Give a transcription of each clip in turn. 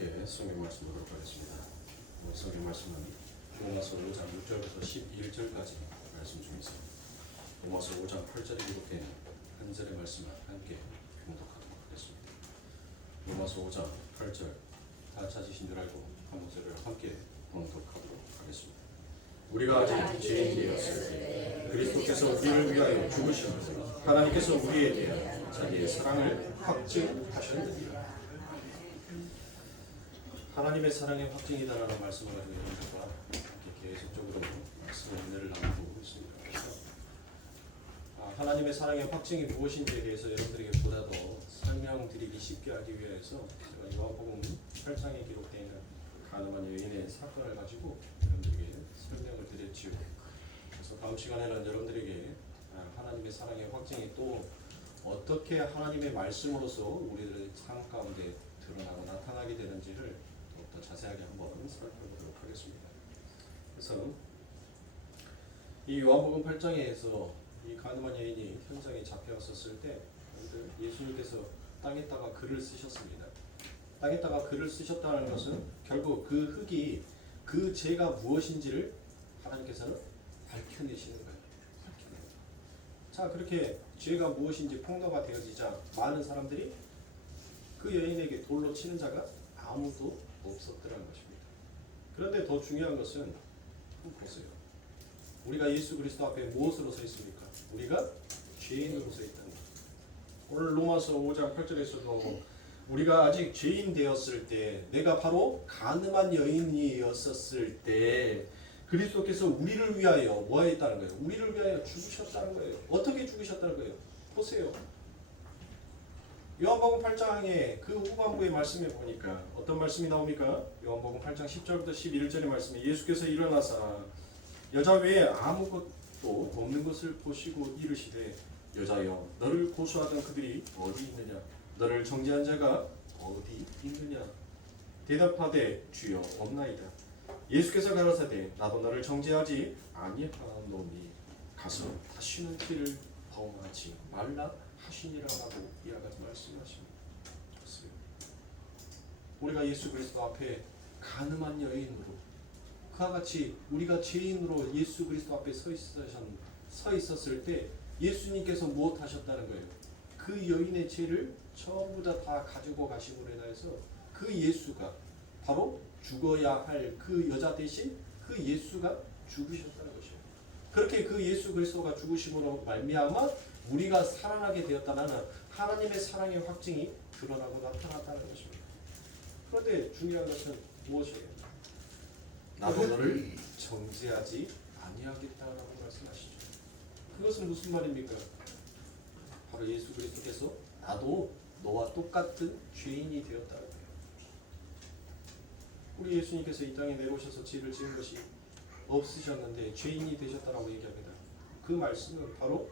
함께 성경 말씀 보도록 하겠습니다. 성경 말씀은 로마서 5장 6절부터 11절까지 말씀 중에 있습니다. 로마서 5장 8절에 기록된 한 절의 말씀을 함께 교독하도록 하겠습니다. 로마서 5장 8절 다 찾으신 줄 알고 한 구절을 함께 봉독하도록 하겠습니다. 우리가 아직 죄인이었을 때 그리스도께서 우리를 위하여 죽으시면서 하나님께서 우리에 대한 자기의 사랑을 확증하셨느니라. 하나님의 사랑의 확증이다라는 말씀을 가지고 여러분들과 이렇게 계속적으로 말씀의 은혜를 나누고 있습니다. 하나님의 사랑의 확증이 무엇인지에 대해서 여러분들에게 보다 더 설명드리기 쉽게 하기 위해서 제가 요한복음 8장에 기록되어 있는 가늠한 여인의 사건을 가지고 여러분들에게 설명을 드렸지요. 그래서 다음 시간에는 여러분들에게 하나님의 사랑의 확증이 또 어떻게 하나님의 말씀으로서 우리들의 삶 가운데 드러나고 나타나게 되는지를 더 자세하게 한번 살펴보도록 하겠습니다. 그래서 이 요한복음 8장에서 이 가늠한 여인이 현장에 잡혀왔었을 때 예수님께서 땅에다가 글을 쓰셨습니다. 땅에다가 글을 쓰셨다는 것은 결국 그 흙이 그 죄가 무엇인지를 하나님께서는 밝혀내시는 거예요. 자, 그렇게 죄가 무엇인지 폭로가 되어지자 많은 사람들이 그 여인에게 돌로 치는 자가 아무도 없었더라는 것입니다. 그런데 더 중요한 것은 보세요. 우리가 예수 그리스도 앞에 무엇으로 서 있습니까? 우리가 죄인으로 서 있다는 거예요. 오늘 로마서 5장 8절에서도 우리가 아직 죄인 되었을 때, 내가 바로 가늠한 여인이었었을 때 그리스도께서 우리를 위하여 뭐 했다는 거예요? 우리를 위하여 죽으셨다는 거예요. 어떻게 죽으셨다는 거예요? 보세요. 요한복음 8장의 그 후반부의 말씀에 보니까 어떤 말씀이 나옵니까? 요한복음 8장 10절부터 11절의 말씀에 예수께서 일어나사 여자 외에 아무것도 없는 것을 보시고 이르시되 여자여 너를 고소하던 그들이 어디 있느냐? 너를 정죄한 자가 어디 있느냐? 대답하되 주여 없나이다. 예수께서 가라사대 나도 너를 정죄하지 아니하노니 가서 다시는 길을 범하지 말라 하시니라라고 이와 같이 말씀하십니다. 우리가 예수 그리스도 앞에 가늠한 여인으로 그와 같이 우리가 죄인으로 예수 그리스도 앞에 서 있었을 때 예수님께서 무엇 하셨다는 거예요? 그 여인의 죄를 전부 다 가지고 가심으로 인하여서 그 예수가 바로 죽어야 할 그 여자 대신 그 예수가 죽으셨다는 것이에요. 그렇게 그 예수 그리스도가 죽으심으로 말미암아 우리가 살아나게 되었다는 하나님의 사랑의 확증이 드러나고 나타났다는 것입니다. 그런데 중요한 것은 무엇이에요? 나도 너를 정죄하지 아니하겠다라고 말씀하시죠. 그것은 무슨 말입니까? 바로 예수 그리스도께서 나도 너와 똑같은 죄인이 되었다는 거예요. 우리 예수님께서 이 땅에 내려오셔서 죄를 지은 것이 없으셨는데 죄인이 되셨다라고 얘기합니다. 그 말씀은 바로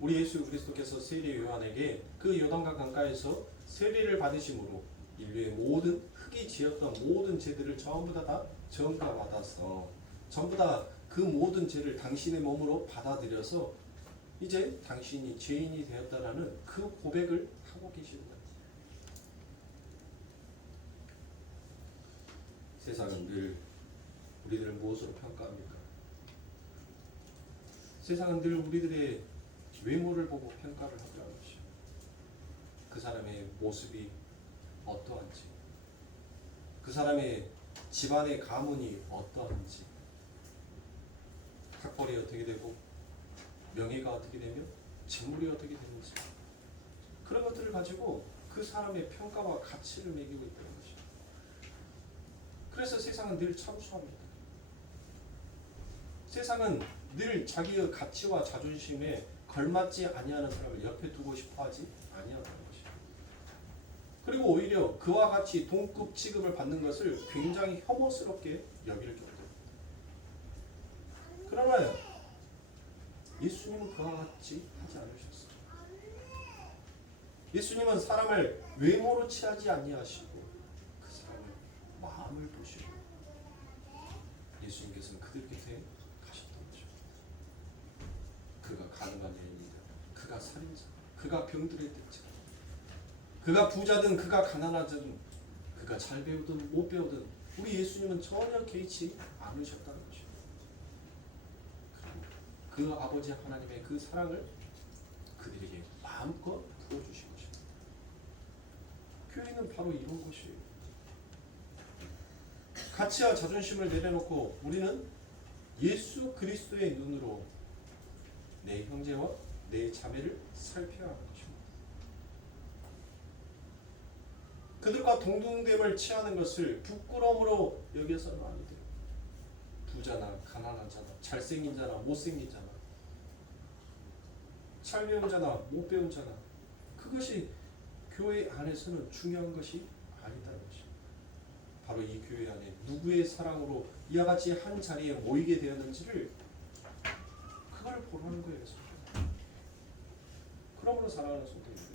우리 예수 그리스도께서 세례 요한에게 그 요단강 강가에서 세례를 받으심으로 인류의 모든 흙이 지었던 모든 죄들을 전부 다 전가받아서 전부 다 그 모든 죄를 당신의 몸으로 받아들여서 이제 당신이 죄인이 되었다라는 그 고백을 하고 계시는 거예요. 세상은 늘 우리들을 무엇으로 평가합니까? 세상은 늘 우리들의 외모를 보고 평가를 하더라는 것이죠. 그 사람의 모습이 어떠한지, 그 사람의 집안의 가문이 어떠한지, 학벌이 어떻게 되고 명예가 어떻게 되며 재물이 어떻게 되는지 그런 것들을 가지고 그 사람의 평가와 가치를 매기고 있다는 것이죠. 그래서 세상은 늘 참수합니다. 세상은 늘 자기의 가치와 자존심에 걸맞지 아니하는 사람을 옆에 두고 싶어하지 아니한다는 것이죠. 그리고 오히려 그와 같이 동급 취급을 받는 것을 굉장히 혐오스럽게 여길 정도입니다. 그러나 예수님은 그와 같이 하지 않으셨어요. 예수님은 사람을 외모로 취하지 아니하시고 그 사람을 마음을 보시고 예수님께서는 그들 곁에 가셨던 거죠. 그가 가늠한 여인이다. 그가 살인자. 그가 병들의 대자. 그가 부자든 그가 가난하든 그러니까 잘 배우든 못 배우든 우리 예수님은 전혀 개의치 않으셨다는 것입니다. 그 아버지 하나님의 그 사랑을 그들에게 마음껏 부어주신 것입니다. 교회는 바로 이런 것이에요. 가치와 자존심을 내려놓고 우리는 예수 그리스도의 눈으로 내 형제와 내 자매를 살펴야 하는 것입니다. 그들과 동등됨을 취하는 것을 부끄러움으로 여겨서는 안 돼요. 부자나 가난한 자나 잘생긴 자나 못생긴 자나 잘 배운 자나 못 배운 자나 그것이 교회 안에서는 중요한 것이 아니다는 것입니다. 바로 이 교회 안에 누구의 사랑으로 이와 같이 한 자리에 모이게 되었는지를 그걸 보라는 거예요. 그러므로 사랑하는 성도님들,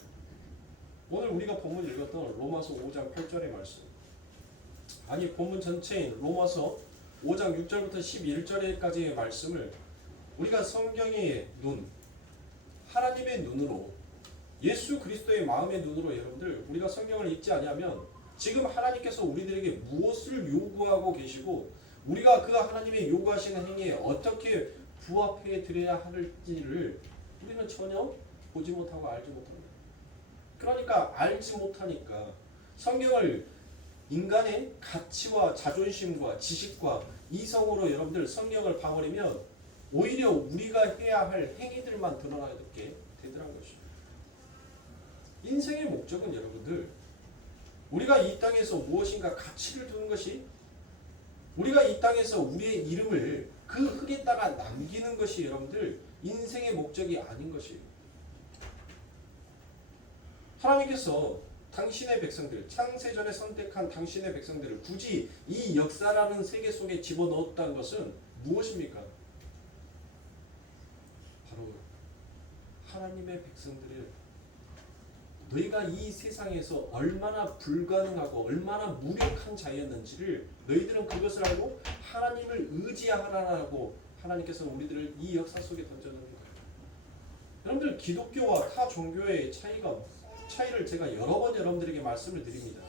오늘 우리가 본문 읽었던 로마서 5장 8절의 말씀, 아니 본문 전체인 로마서 5장 6절부터 11절까지의 말씀을 우리가 성경의 눈, 하나님의 눈으로, 예수 그리스도의 마음의 눈으로 여러분들 우리가 성경을 읽지 아니하면 지금 하나님께서 우리들에게 무엇을 요구하고 계시고 우리가 그 하나님의 요구하시는 행위에 어떻게 부합해 드려야 할지를 우리는 전혀 보지 못하고 알지 못합니다. 그러니까 알지 못하니까 성경을 인간의 가치와 자존심과 지식과 이성으로 여러분들 성경을 봐버리면 오히려 우리가 해야 할 행위들만 드러나게 되더라는 것입니다. 인생의 목적은 여러분들 우리가 이 땅에서 무엇인가 가치를 두는 것이, 우리가 이 땅에서 우리의 이름을 그 흙에다가 남기는 것이 여러분들 인생의 목적이 아닌 것이에요. 하나님께서 당신의 백성들, 창세전에 선택한 당신의 백성들을 굳이 이 역사라는 세계 속에 집어넣었다는 것은 무엇입니까? 바로 하나님의 백성들을 너희가 이 세상에서 얼마나 불가능하고 얼마나 무력한 자였는지를 너희들은 그것을 알고 하나님을 의지하라라고 하나님께서 우리들을 이 역사 속에 던져놓는 거예요. 여러분들 기독교와 타 종교의 차이를 제가 여러 번 여러분들에게 말씀을 드립니다.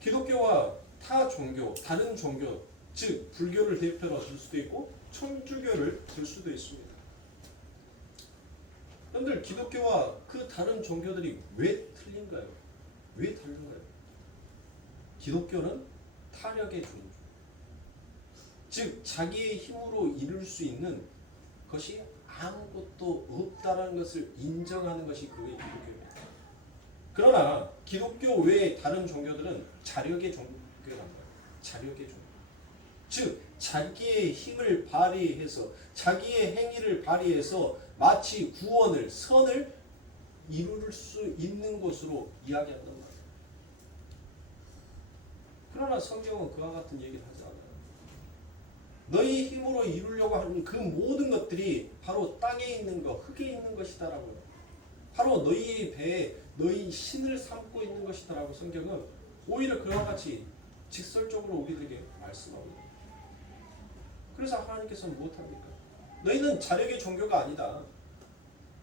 기독교와 타 종교, 다른 종교, 즉 불교를 대표로 들 수도 있고 천주교를 들 수도 있습니다. 여러분들 기독교와 그 다른 종교들이 왜 틀린가요? 왜 다른가요? 기독교는 타력의 종교, 즉 자기의 힘으로 이룰 수 있는 것이 아무것도 없다는 것을 인정하는 것이 그의 기독교입니다. 그러나 기독교 외의 다른 종교들은 자력의 종교란 말이에요. 자력의 종교. 즉 자기의 힘을 발휘해서 자기의 행위를 발휘해서 마치 구원을, 선을 이룰 수 있는 것으로 이야기한단 말이에요. 그러나 성경은 그와 같은 얘기를 하지 않아요. 너희 힘으로 이루려고 하는 그 모든 것들이 바로 땅에 있는 것, 흙에 있는 것이다라고요. 바로 너희 배에 너희 신을 삼고 있는 것이다라고 성경은 오히려 그와 같이 직설적으로 우리들에게 말씀하고 있습니다. 그래서 하나님께서는 무엇합니까? 너희는 자력의 종교가 아니다.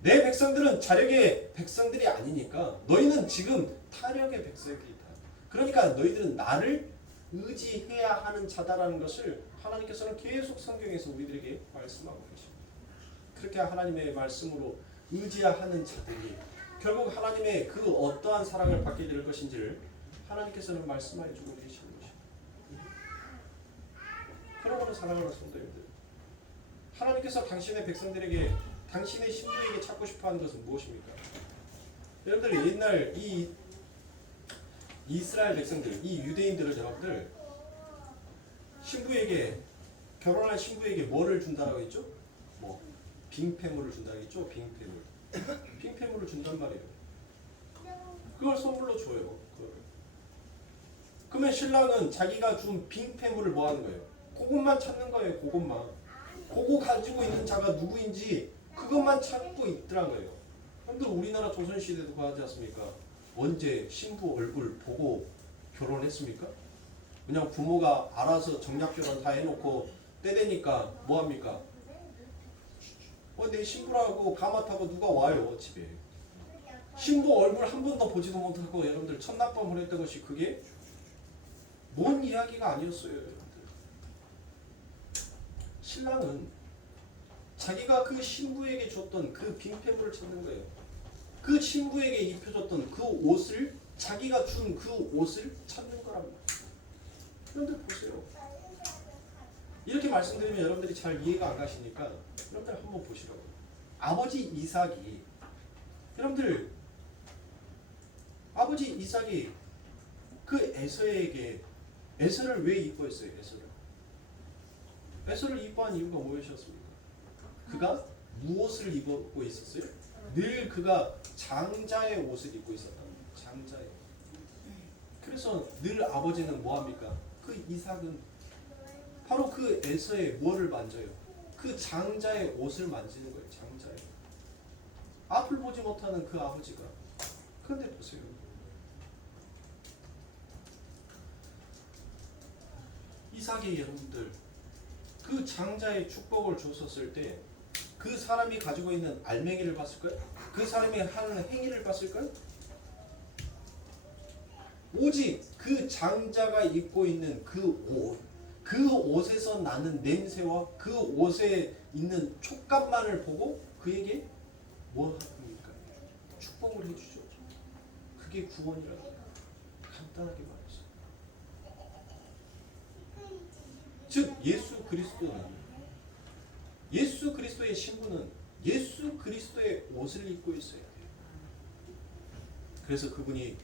내 백성들은 자력의 백성들이 아니니까 너희는 지금 타력의 백성이다. 그러니까 너희들은 나를 의지해야 하는 자다라는 것을 하나님께서는 계속 성경에서 우리들에게 말씀하고 계십니다. 그렇게 하나님의 말씀으로 의지하는 자들이 결국 하나님의 그 어떠한 사랑을 받게 될 것인지를 하나님께서는 말씀하여 주고 계시는 것입니다. 그러므로 사랑하는 성도님들, 하나님께서 당신의 백성들에게, 당신의 신부에게 찾고 싶어하는 것은 무엇입니까? 여러분들 옛날 이 이스라엘 백성들, 이 유대인들을 여러분들 신부에게, 결혼한 신부에게 뭐를 준다라고 했죠? 뭐 빙패물을 준다고 했죠? 빙패물. 빙패물을 준단 말이에요. 그걸 선물로 줘요. 그러면 신랑은 자기가 준 빙패물을 뭐 하는 거예요? 그것만 찾는 거예요. 그것만. 그거 가지고 있는 자가 누구인지 그것만 찾고 있더라고요. 근데 우리나라 조선시대도 그러지 않습니까? 언제 신부 얼굴 보고 결혼했습니까? 그냥 부모가 알아서 정략결혼 다 해놓고 때 되니까 뭐합니까? 내 신부라고 가마타고 누가 와요 집에. 신부 얼굴 한 번도 보지도 못하고 여러분들 첫낙밤을 했던 것이 그게 뭔 이야기가 아니었어요. 여러분들. 신랑은 자기가 그 신부에게 줬던 그 빈폐물을 찾는 거예요. 그 신부에게 입혀줬던 그 옷을 자기가 준 그 옷을 찾는 거랍니다. 여러분들 보세요. 이렇게 말씀드리면 여러분들이 잘 이해가 안 가시니까 여러분들 한번 보시라고요. 아버지 이삭이 여러분들 아버지 이삭이 그 에서에게 에서를 왜 이뻐했어요? 에서를 이뻐한 이유가 무엇이었습니까? 그가 무엇을 입고 있었어요? 늘 그가 장자의 옷을 입고 있었다. 장자의. 그래서 늘 아버지는 뭐합니까? 그 이삭은 바로 그 에서의 뭐를 만져요? 그 장자의 옷을 만지는 거예요. 장자의. 앞을 보지 못하는 그 아버지가. 그런데 보세요. 이삭이 여러분들 그 장자의 축복을 줬었을 때 그 사람이 가지고 있는 알맹이를 봤을까요? 그 사람이 하는 행위를 봤을까요? 오직 그 장자가 입고 있는 그 옷, 그 옷에서 나는 냄새와 그 옷에 있는 촉감만을 보고 그에게 뭐 합니까? 축복을 해주죠. 그게 구원이라고 간단하게 말해서. 즉 예수 그리스도는 예수 그리스도의 신부는 예수 그리스도의 옷을 입고 있어야 돼요. 그래서 그분이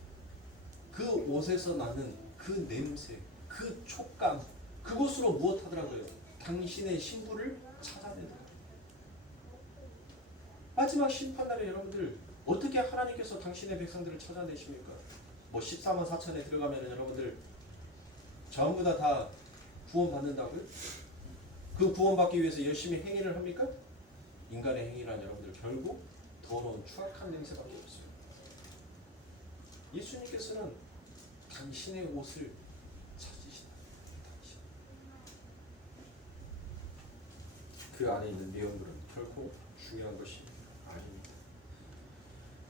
그 옷에서 나는 그 냄새, 그 촉감, 그것으로 무엇 하더라고요? 당신의 신부를 찾아내더라고요. 마지막 심판날에 여러분들 어떻게 하나님께서 당신의 백성들을 찾아내십니까? 뭐 14만 4천에 들어가면 여러분들 전부 다 구원받는다고요? 그 구원받기 위해서 열심히 행위를 합니까? 인간의 행위란 여러분들 결국 더러운 추악한 냄새밖에 없어요. 예수님께서는 당신의 옷을 찾으시다. 당신. 그 안에 있는 내용들은 결코 중요한 것이 아닙니다.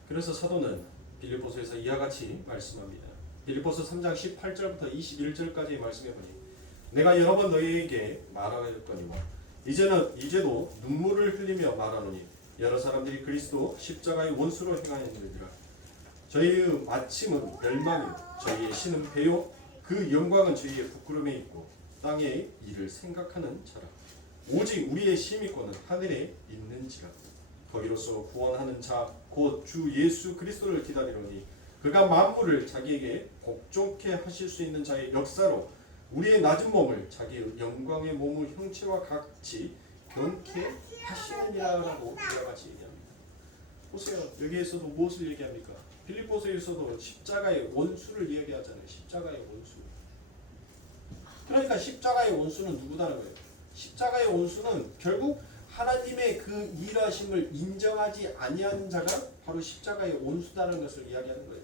그래서 사도는 빌립보서에서 이와 같이 말씀합니다. 빌립보서 3장 18절부터 21절까지의 말씀해 보니 내가 여러 번 너희에게 말하였거니와 이제도 눈물을 흘리며 말하노니 여러 사람들이 그리스도 십자가의 원수로 행하였느니라. 저희의 마침은 멸망이요 저희의 신은 배요 그 영광은 저희의 부끄러움에 있고 땅의 일을 생각하는 자라. 오직 우리의 심의권은 하늘에 있는지라. 거기로서 구원하는 자 곧 주 예수 그리스도를 기다리노니 그가 만물을 자기에게 복종케 하실 수 있는 자의 역사로 우리의 낮은 몸을 자기의 영광의 몸의 형체와 같이 변케 하시느니라라고 이와 같이 얘기합니다. 보세요. 여기에서도 무엇을 얘기합니까? 빌립보서에서도 십자가의 원수를 이야기하잖아요. 십자가의 원수. 그러니까 십자가의 원수는 누구다는 거예요? 십자가의 원수는 결국 하나님의 그 일하심을 인정하지 아니하는 자가 바로 십자가의 원수다는 것을 이야기하는 거예요.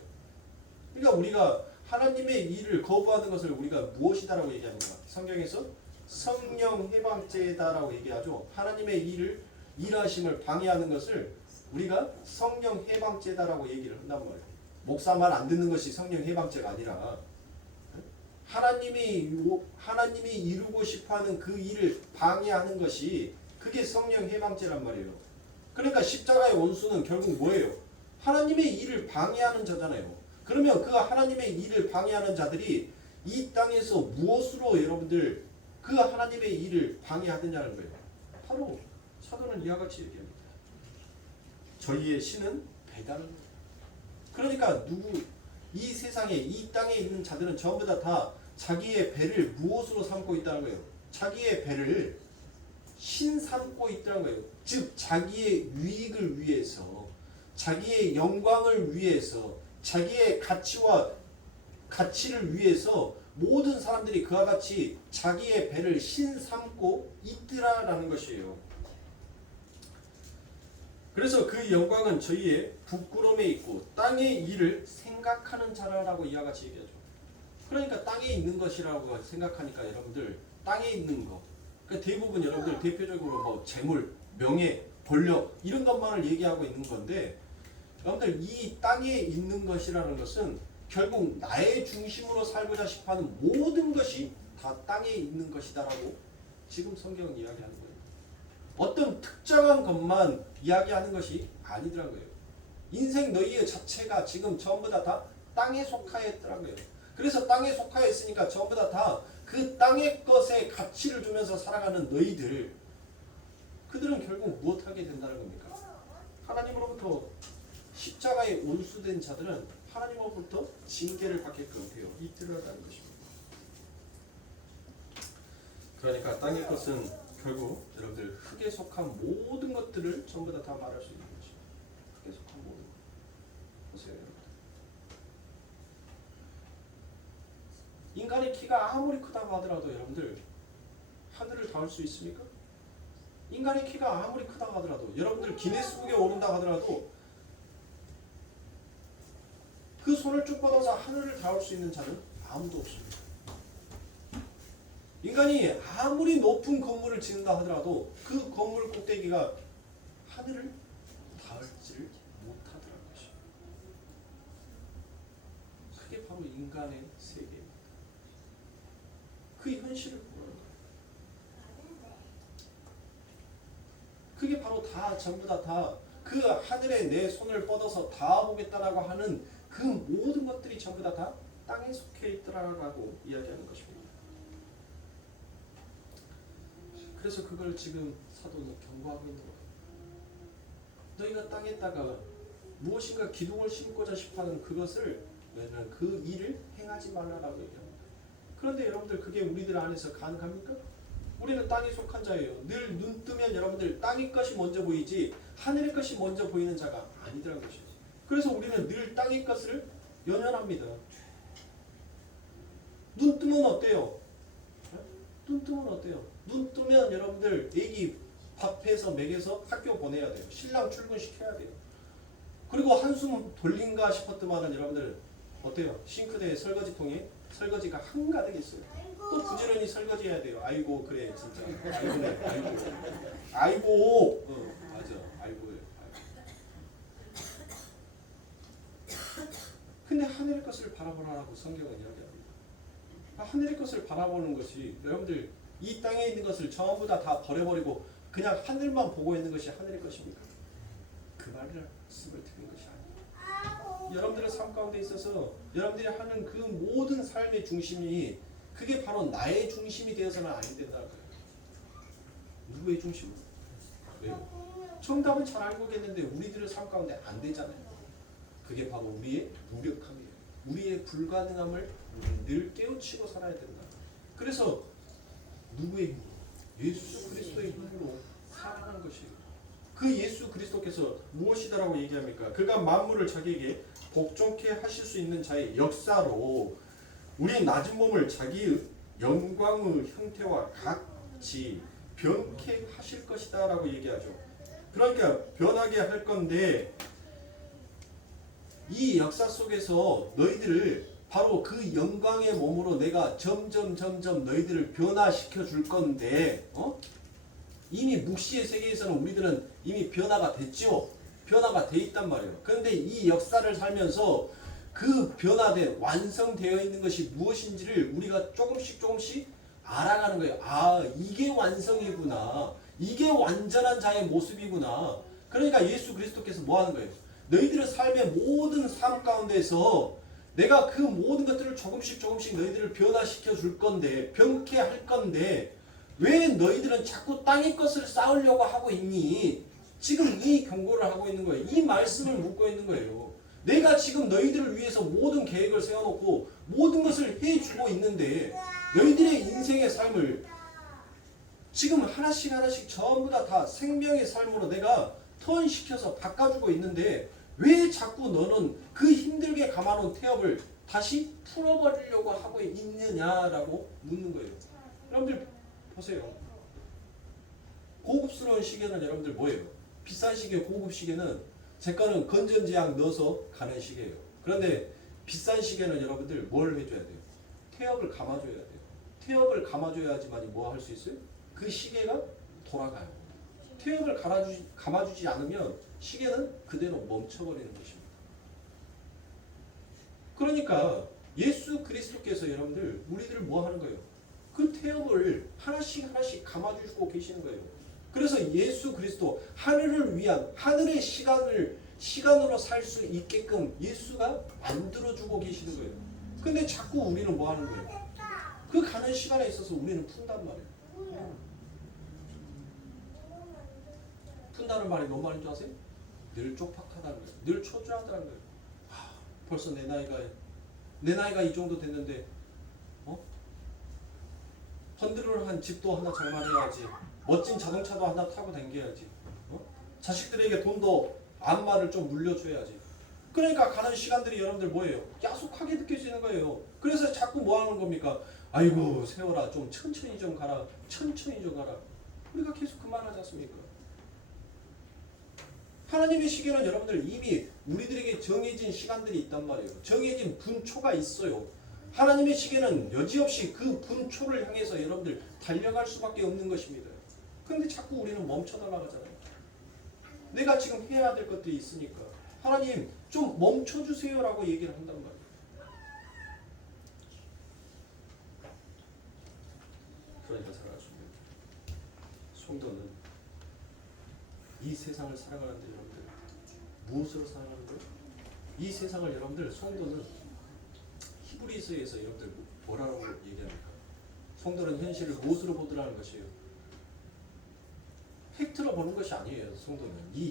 그러니까 우리가 하나님의 일을 거부하는 것을 우리가 무엇이다라고 얘기합니까? 성경에서 성령 해방죄다라고 얘기하죠. 하나님의 일하심을 방해하는 것을 우리가 성령 해방죄다라고 얘기를 한단 말이에요. 목사 말 안 듣는 것이 성령 해방죄가 아니라 하나님이 이루고 싶어하는 그 일을 방해하는 것이 그게 성령 해방죄란 말이에요. 그러니까 십자가의 원수는 결국 뭐예요? 하나님의 일을 방해하는 자잖아요. 그러면 그 하나님의 일을 방해하는 자들이 이 땅에서 무엇으로 여러분들 그 하나님의 일을 방해하느냐는 거예요. 바로 사도는 이와 같이 얘기합니다. 저희의 신은 배다는 거예요. 그러니까 이 세상에 이 땅에 있는 자들은 전부 다 자기의 배를 무엇으로 삼고 있다는 거예요. 자기의 배를 신 삼고 있다는 거예요. 즉 자기의 유익을 위해서 자기의 영광을 위해서 자기의 가치를 위해서 모든 사람들이 그와 같이 자기의 배를 신 삼고 있더라라는 것이에요. 그래서 그 영광은 저희의 부끄러움에 있고 땅의 일을 생각하는 자라라고 이와 같이 얘기하죠. 그러니까 땅에 있는 것이라고 생각하니까 여러분들 땅에 있는 거 그러니까 대부분 여러분들 대표적으로 뭐 재물, 명예, 권력 이런 것만을 얘기하고 있는 건데 여러분들 이 땅에 있는 것이라는 것은 결국 나의 중심으로 살고자 싶어하는 모든 것이 다 땅에 있는 것이다라고 지금 성경은 이야기하는 거예요. 어떤 특정한 것만 이야기하는 것이 아니더란 거예요. 인생 너희의 자체가 지금 전부 다 땅에 속하여 있더라고요. 그래서 땅에 속하여 있으니까 전부 다 그 땅의 것에 가치를 주면서 살아가는 너희들, 그들은 결국 무엇하게 된다는 겁니까? 하나님으로부터 십자가에 온수된 자들은 하나님으로부터 징계를 받게끔 되어 있더라는 것입니다. 그러니까 땅의 것은 결국 여러분들 흙에 속한 모든 것들을 전부 다 말할 수 있는 것입니다. 흙에 속한 모든 것. 보세요, 여러분. 인간의 키가 아무리 크다고 하더라도 여러분들 하늘을 닿을 수 있습니까? 인간의 키가 아무리 크다고 하더라도 여러분들 기네스북에 오른다고 하더라도 그 손을 쭉 뻗어서 하늘을 닿을 수 있는 자는 아무도 없습니다. 인간이 아무리 높은 건물을 짓는다 하더라도 그 건물 꼭대기가 하늘을 닿을지를 못하더라는 것입니다. 그게 바로 인간의 세계입니다. 그 현실을 보는 거예요. 그게 바로 다 전부 다 그 하늘에 내 손을 뻗어서 닿아보겠다라고 하는 그 모든 것들이 전부 다 땅에 속해 있더라고 이야기하는 것입니다. 그래서 그걸 지금 사도는 경고하고 있는 거예요. 너희가 땅에다가 무엇인가 기둥을 심고자 싶어하는 그것을, 너희는 그 일을 행하지 말라라고 얘기합니다. 그런데 여러분들 그게 우리들 안에서 가능합니까? 우리는 땅에 속한 자예요. 늘 눈 뜨면 여러분들 땅의 것이 먼저 보이지 하늘의 것이 먼저 보이는 자가 아니더라는 것이죠. 그래서 우리는 늘 땅의 것을 연연합니다. 눈 뜨면 어때요? 눈 뜨면 어때요? 눈 뜨면 여러분들 애기 밥해서 먹여서 학교 보내야 돼요. 신랑 출근시켜야 돼요. 그리고 한숨 돌린가 싶었더만은 여러분들 어때요? 싱크대에 설거지통에 설거지가 한가득 있어요. 또 부지런히 설거지해야 돼요. 아이고 그래 진짜. 아이고네. 아이고. 맞아. 아이고예요. 근데 하늘의 것을 바라보라고 성경은 이야기합니다. 하늘의 것을 바라보는 것이 여러분들 이 땅에 있는 것을 전부 다 버려버리고 그냥 하늘만 보고 있는 것이 하늘의 것입니까? 그 말씀을 듣는 것이 아니에요. 여러분들의 삶 가운데 있어서 여러분들이 하는 그 모든 삶의 중심이 그게 바로 나의 중심이 되어서는 안 된다는 거예요. 누구의 중심? 왜요? 정답은 잘 알고 계는데 우리들의 삶 가운데 안 되잖아요. 그게 바로 우리의 무력함이에요. 우리의 불가능함을 우리는 늘 깨우치고 살아야 된다. 그래서 누구의 힘으로? 예수 그리스도의 힘으로 살아가는 것이에요. 그 예수 그리스도께서 무엇이다라고 얘기합니까? 그가 만물을 자기에게 복종케 하실 수 있는 자의 역사로 우리 낮은 몸을 자기의 영광의 형태와 같이 변케 하실 것이다 라고 얘기하죠. 그러니까 변하게 할 건데 이 역사 속에서 너희들을 바로 그 영광의 몸으로 내가 점점 너희들을 변화시켜 줄 건데 이미 묵시의 세계에서는 우리들은 이미 변화가 됐죠. 변화가 돼 있단 말이에요. 그런데 이 역사를 살면서 그 변화된 완성되어 있는 것이 무엇인지를 우리가 조금씩 알아가는 거예요. 아, 이게 완성이구나. 이게 완전한 자의 모습이구나. 그러니까 예수 그리스도께서 뭐 하는 거예요? 너희들의 삶의 모든 삶 가운데서 내가 그 모든 것들을 조금씩 너희들을 변화시켜 줄 건데, 변케 할 건데 왜 너희들은 자꾸 땅의 것을 쌓으려고 하고 있니? 지금 이 경고를 하고 있는 거예요. 이 말씀을 묻고 있는 거예요. 내가 지금 너희들을 위해서 모든 계획을 세워놓고 모든 것을 해주고 있는데 너희들의 인생의 삶을 지금 하나씩 전부 다 생명의 삶으로 내가 턴시켜서 바꿔주고 있는데 왜 자꾸 너는 그 힘들게 감아놓은 태엽을 다시 풀어버리려고 하고 있느냐라고 묻는 거예요. 여러분들 보세요. 고급스러운 시계는 여러분들 뭐예요? 비싼 시계, 고급 시계는 제 거는 건전지약 넣어서 가는 시계예요. 그런데 비싼 시계는 여러분들 뭘 해줘야 돼요? 태엽을 감아줘야 돼요. 태엽을 감아줘야지만 뭐 할 수 있어요? 그 시계가 돌아가요. 태엽을 감아주지 않으면 시계는 그대로 멈춰버리는 것입니다. 그러니까 예수 그리스도께서 여러분들 우리들을 뭐 하는 거예요? 그 태엽을 하나씩 하나씩 감아주고 계시는 거예요. 그래서 예수 그리스도 하늘을 위한 하늘의 시간으로 살 수 있게끔 예수가 만들어주고 계시는 거예요. 근데 자꾸 우리는 뭐 하는 거예요? 그 가는 시간에 있어서 우리는 푼단 말이에요. 푼다는 말이 뭔 말인 줄 아세요? 늘 쪽박하다는 거예요. 늘 초조하다는 거예요. 벌써 내 나이가 이 정도 됐는데 헌드를 집도 하나 잘 마련해야지. 멋진 자동차도 하나 타고 다녀야지. 자식들에게 돈도 안마를 좀 물려줘야지. 그러니까 가는 시간들이 여러분들 뭐예요? 야속하게 느껴지는 거예요. 그래서 자꾸 뭐 하는 겁니까? 아이고 세월아 좀 천천히 좀 가라. 천천히 좀 가라. 우리가 계속 그 말 하지 않습니까? 하나님의 시계는 여러분들 이미 우리들에게 정해진 시간들이 있단 말이에요. 정해진 분초가 있어요. 하나님의 시계는 여지없이 그 분초를 향해서 여러분들 달려갈 수밖에 없는 것입니다. 그런데 자꾸 우리는 멈춰달라고 하잖아요. 내가 지금 해야 될 것들이 있으니까 하나님 좀 멈춰주세요 라고 얘기를 한단 말이에요. 그러니까 살아가십니다. 성도는 이 세상을 살아가는데 여러분들 무엇으로 살아가는 거예요? 이 세상을 여러분들 성도는 히브리서에서 여러분들 뭐라고 얘기합니까? 성도는 현실을 무엇으로 보더라는 것이에요. 팩트로 보는 것이 아니에요. 성도는 이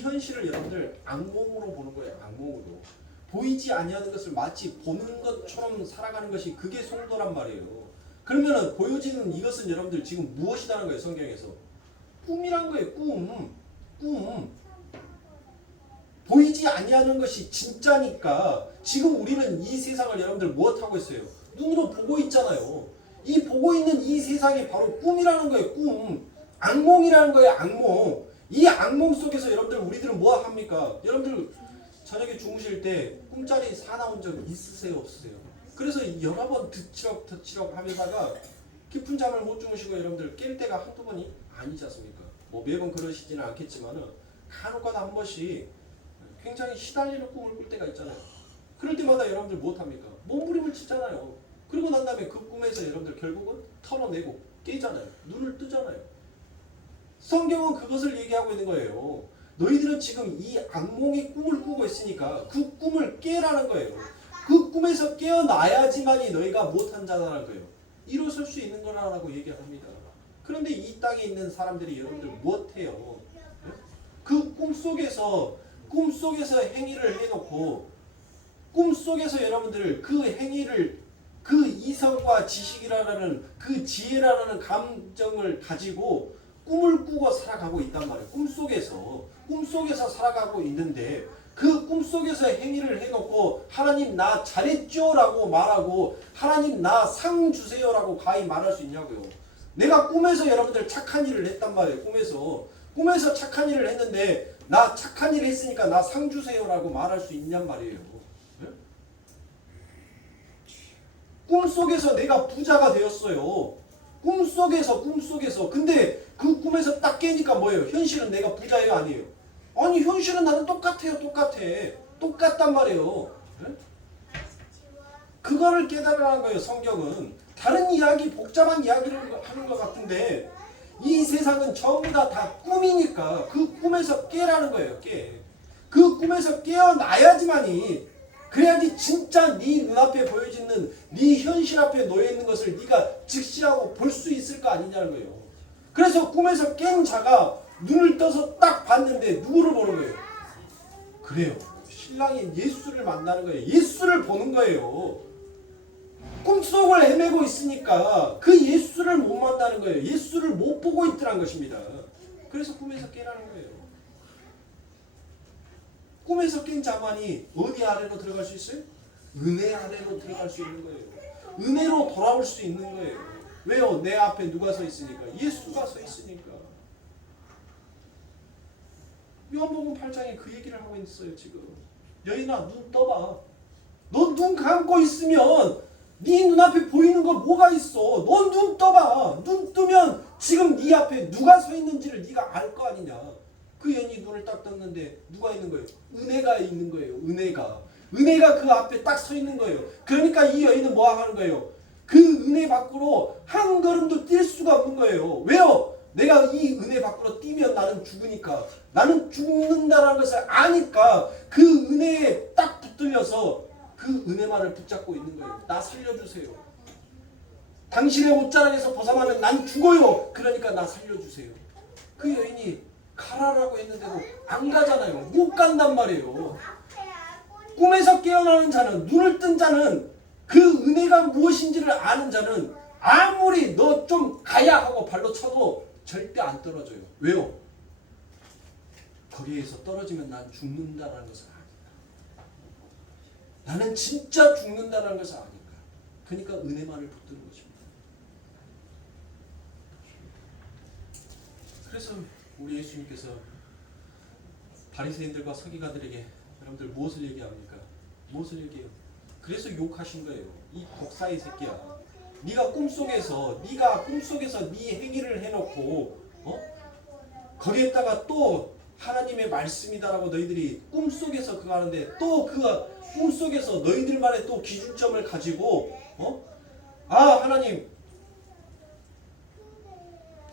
현실을 여러분들 악몽으로 보는 거예요. 악몽으로 보이지 아니하는 것을 마치 보는 것처럼 살아가는 것이 그게 성도란 말이에요. 그러면은 보여지는 이것은 여러분들 지금 무엇이라는 거예요? 성경에서 꿈이란 거예요. 꿈. 보이지 아니하는 것이 진짜니까 지금 우리는 이 세상을 여러분들 무엇하고 있어요? 눈으로 보고 있잖아요. 이 보고 있는 이 세상이 바로 꿈이라는 거예요. 꿈. 악몽이라는 거예요. 악몽. 이 악몽 속에서 여러분들 우리들은 뭐 합니까? 여러분들 저녁에 주무실 때 꿈자리 사나운 적 있으세요? 없으세요? 그래서 여러 번 드치럭 하면다가 깊은 잠을 못 주무시고 여러분들 깰 때가 한두 번이 아니지 않습니까? 뭐 매번 그러시지는 않겠지만은 간혹가다 한 번씩 굉장히 시달리는 꿈을 꿀 때가 있잖아요. 그럴 때마다 여러분들 못합니까? 몸부림을 치잖아요. 그리고 난 다음에 그 꿈에서 여러분들 결국은 털어내고 깨잖아요. 눈을 뜨잖아요. 성경은 그것을 얘기하고 있는 거예요. 너희들은 지금 이 악몽의 꿈을 꾸고 있으니까 그 꿈을 깨라는 거예요. 그 꿈에서 깨어나야지만이 너희가 못한 자라는 거예요. 일어설 수 있는 거라고 얘기를 합니다. 그런데 이 땅에 있는 사람들이 여러분들 못해요. 그 꿈속에서 행위를 해놓고 꿈속에서 여러분들 그 행위를 그 이성과 지식이라는 그 지혜라는 감정을 가지고 꿈을 꾸고 살아가고 있단 말이에요. 꿈속에서 살아가고 있는데 그 꿈속에서 행위를 해놓고 하나님 나 잘했죠 라고 말하고 하나님 나 상 주세요 라고 가히 말할 수 있냐고요. 내가 꿈에서 여러분들 착한 일을 했단 말이에요. 꿈에서 착한 일을 했는데 나 착한 일을 했으니까 나 상 주세요 라고 말할 수 있냔 말이에요. 네? 꿈속에서 내가 부자가 되었어요. 꿈속에서 근데 그 꿈에서 딱 깨니까 뭐예요? 현실은 내가 부자예요? 아니에요? 아니 현실은 나는 똑같단 말이에요. 네? 그거를 깨달으라는 거예요. 성경은 다른 이야기 복잡한 이야기를 하는 것 같은데 이 세상은 전부 다 꿈이니까 그 꿈에서 깨라는 거예요. 그 꿈에서 깨어나야지만이 그래야지 진짜 네 눈앞에 보여지는 네 현실 앞에 놓여있는 것을 네가 직시하고 볼 수 있을 거 아니냐는 거예요. 그래서 꿈에서 깬 자가 눈을 떠서 딱 봤는데 누구를 보는 거예요? 그래요. 신랑인 예수를 만나는 거예요. 예수를 보는 거예요. 꿈속을 헤매고 있으니까 그 예수를 못 만나는 거예요. 예수를 못 보고 있더란 것입니다. 그래서 꿈에서 깨라는 거예요. 꿈에서 깬 자만이 어디 아래로 들어갈 수 있어요? 은혜 아래로 들어갈 수 있는 거예요. 은혜로 돌아올 수 있는 거예요. 왜요? 내 앞에 누가 서 있으니까? 예수가 서 있으니까. 요한복음 8장에 그 얘기를 하고 있어요. 지금 여인아 눈 떠봐. 너 눈 감고 있으면 네 눈앞에 보이는 거 뭐가 있어? 너 눈 떠봐. 눈 뜨면 지금 네 앞에 누가 서 있는지를 네가 알 거 아니냐. 그 여인이 눈을 딱 떴는데 누가 있는 거예요? 은혜가 있는 거예요. 은혜가 그 앞에 딱 서 있는 거예요. 그러니까 이 여인은 뭐 하는 거예요? 그 은혜 밖으로 한 걸음도 뛸 수가 없는 거예요. 왜요? 내가 이 은혜 밖으로 뛰면 나는 죽으니까, 나는 죽는다라는 것을 아니까 그 은혜에 딱 붙들려서 그 은혜만을 붙잡고 있는 거예요. 나 살려주세요. 당신의 옷자락에서 벗어나면 난 죽어요. 그러니까 나 살려주세요. 그 여인이 가라라고 했는데도 안 가잖아요. 못 간단 말이에요. 꿈에서 깨어나는 자는, 눈을 뜬 자는, 그 은혜가 무엇인지를 아는 자는 아무리 너 좀 가야 하고 발로 쳐도 절대 안 떨어져요. 왜요? 거기에서 떨어지면 난 죽는다는 것을 아니까. 나는 진짜 죽는다는 것을 아니까. 그러니까 은혜만을 붙드는 것입니다. 그래서 우리 예수님께서 바리새인들과 서기관들에게 여러분들 무엇을 얘기합니까? 무엇을 얘기해요? 그래서 욕하신 거예요. 이 독사의 새끼야. 네가 꿈속에서 네 행위를 해놓고 거기에다가 또 하나님의 말씀이다라고 너희들이 꿈속에서 그거 하는데 또 그 꿈속에서 너희들만의 또 기준점을 가지고 하나님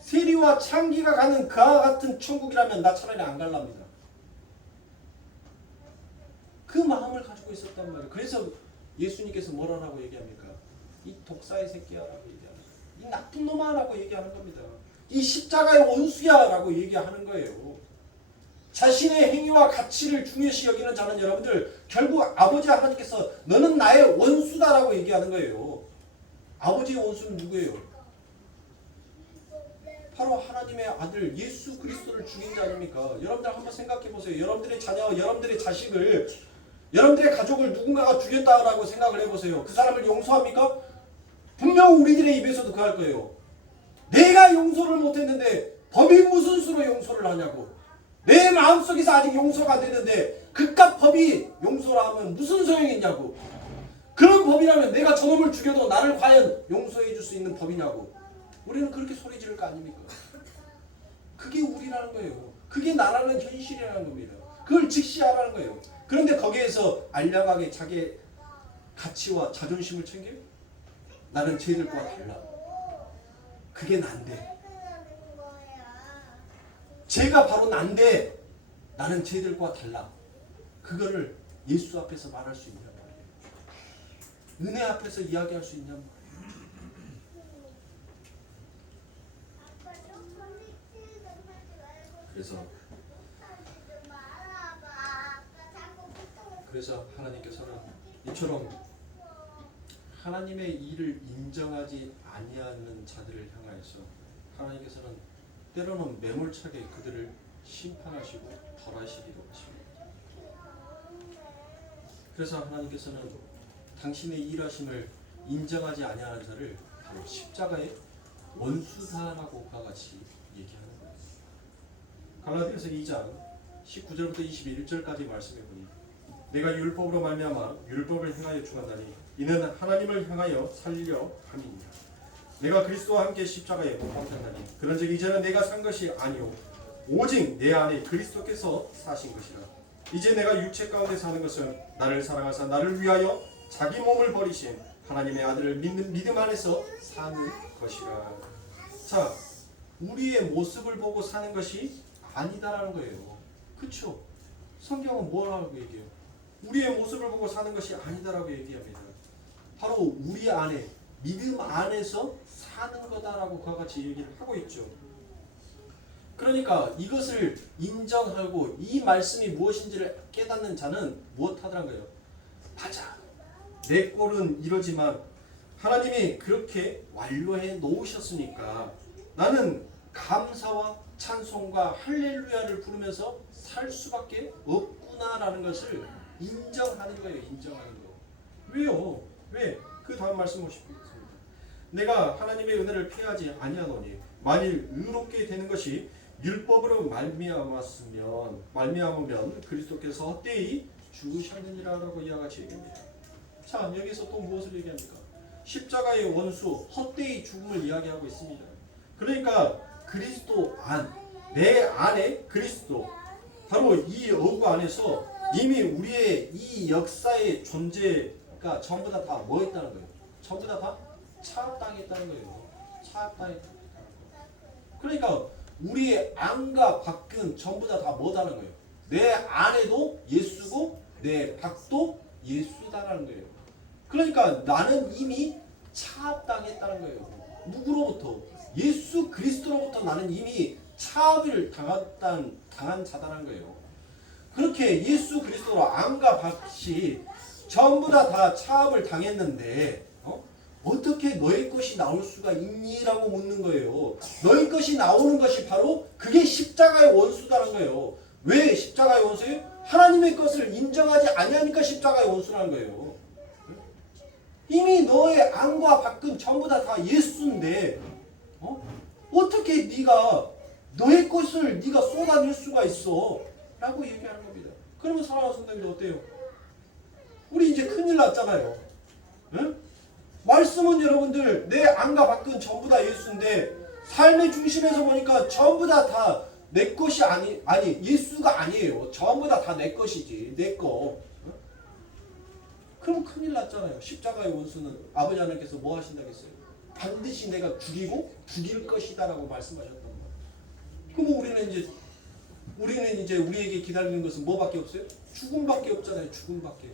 세리와 창기가 가는 그와 같은 천국이라면 나 차라리 안 갈랍니다. 그 마음을 가지고 있었단 말이에요. 그래서 예수님께서 뭐라고 얘기합니까? 이 독사의 새끼야라고 얘기합니다. 이 나쁜 놈아라고 얘기하는 겁니다. 이 십자가의 원수야라고 얘기하는 거예요. 자신의 행위와 가치를 중요시 여기는 자는 여러분들 결국 아버지 하나님께서 너는 나의 원수다라고 얘기하는 거예요. 아버지의 원수는 누구예요? 바로 하나님의 아들 예수 그리스도를 죽인 자 아닙니까? 여러분들 한번 생각해 보세요. 여러분들의 자녀, 여러분들의 자식을, 여러분들의 가족을 누군가가 죽였다라고 생각을 해보세요. 그 사람을 용서합니까? 분명 우리들의 입에서도 그럴 거예요. 내가 용서를 못했는데 법이 무슨 수로 용서를 하냐고. 내 마음속에서 아직 용서가 안 됐는데 그깟 법이 용서를 하면 무슨 소용이 있냐고. 그런 법이라면 내가 저놈을 죽여도 나를 과연 용서해 줄 수 있는 법이냐고. 우리는 그렇게 소리 지를 거 아닙니까? 그게 우리라는 거예요. 그게 나라는 현실이라는 겁니다. 그걸 직시하라는 거예요. 그런데 거기에서 알량하게 자기의 가치와 자존심을 챙겨요? 나는 쟤들과 달라. 그게 난데. 쟤가 바로 난데 나는 쟤들과 달라. 그거를 예수 앞에서 말할 수 있냔 말이에요. 은혜 앞에서 이야기할 수 있냔 말이에요. 그래서 하나님께서는 이처럼 하나님의 일을 인정하지 아니하는 자들을 향하여서 하나님께서는 때로는 매몰차게 그들을 심판하시고 벌하시기도 하십니다. 그래서 하나님께서는 당신의 일하심을 인정하지 아니하는 자를 바로 십자가의 원수다라고 그와 같이 얘기하는 거예요. 갈라디아서 2장 19절부터 21절까지 말씀해 보니 내가 율법으로 말미암아 율법을 행하여 죽었나니 이는 하나님을 향하여 살리려 함이니라. 내가 그리스도와 함께 십자가에 못 박혔나니 그런즉 이제는 내가 산 것이 아니요 오직 내 안에 그리스도께서 사신 것이라. 이제 내가 육체 가운데 사는 것은 나를 사랑하사 나를 위하여 자기 몸을 버리신 하나님의 아들을 믿는 믿음 안에서 사는 것이라. 자, 우리의 모습을 보고 사는 것이 아니다라는 거예요. 그렇죠? 성경은 뭐라고 얘기해요? 우리의 모습을 보고 사는 것이 아니다라고 얘기합니다. 바로 우리 안에 믿음 안에서 사는 거다라고 그와 같이 얘기를 하고 있죠. 그러니까 이것을 인정하고 이 말씀이 무엇인지를 깨닫는 자는 무엇하더란 거예요? 맞아. 내 꼴은 이러지만 하나님이 그렇게 완료해 놓으셨으니까 나는 감사와 찬송과 할렐루야를 부르면서 살 수밖에 없구나라는 것을 인정하는 거예요. 인정하는 거. 왜요? 왜? 그 다음 말씀 보십시오. 내가 하나님의 은혜를 피하지 아니하노니 만일 의롭게 되는 것이 율법으로 말미암으면 그리스도께서 헛되이 죽으셨느니라라고 이와 같이 얘기합니다. 자, 여기서 또 무엇을 얘기합니까? 십자가의 원수 헛되이 죽음을 이야기하고 있습니다. 그러니까 그리스도 안, 내 안에 그리스도, 바로 이 어구 안에서 이미 우리의 이 역사의 존재가 전부 다 뭐 했다는 거예요? 전부 다 차압당했다는 거예요. 차압당했다는 거예요. 그러니까 우리의 안과 밖은 전부 다 뭐다는 거예요? 내 안에도 예수고 내 밖도 예수다라는 거예요. 그러니까 나는 이미 차압당했다는 거예요. 누구로부터? 예수 그리스도로부터 나는 이미 차압을 당한 자다라는 거예요. 그렇게 예수 그리스도로 안과 밖이 전부 다 차압을 당했는데 어떻게 너의 것이 나올 수가 있니라고 묻는 거예요. 너의 것이 나오는 것이 바로 그게 십자가의 원수다라는 거예요. 왜 십자가의 원수예요? 하나님의 것을 인정하지 아니하니까 십자가의 원수라는 거예요. 이미 너의 안과 밖은 전부 다 예수인데 어떻게 네가 너의 것을 네가 쏟아낼 수가 있어? 라고 얘기하는 겁니다. 그러면 사랑하는 성도님들 어때요? 우리 이제 큰일 났잖아요. 응? 말씀은 여러분들 내 안과 밖은 전부 다 예수인데 삶의 중심에서 보니까 전부 다 내 것이 아니 예수가 아니에요. 전부 다 내 것이지. 내 거. 응? 그럼 큰일 났잖아요. 십자가의 원수는 아버지 하나님께서 뭐 하신다겠어요? 반드시 내가 죽일 것이다 라고 말씀하셨단 말이에요. 그럼 우리는 이제 우리에게 기다리는 것은 뭐밖에 없어요? 죽음밖에 없잖아요. 죽음밖에.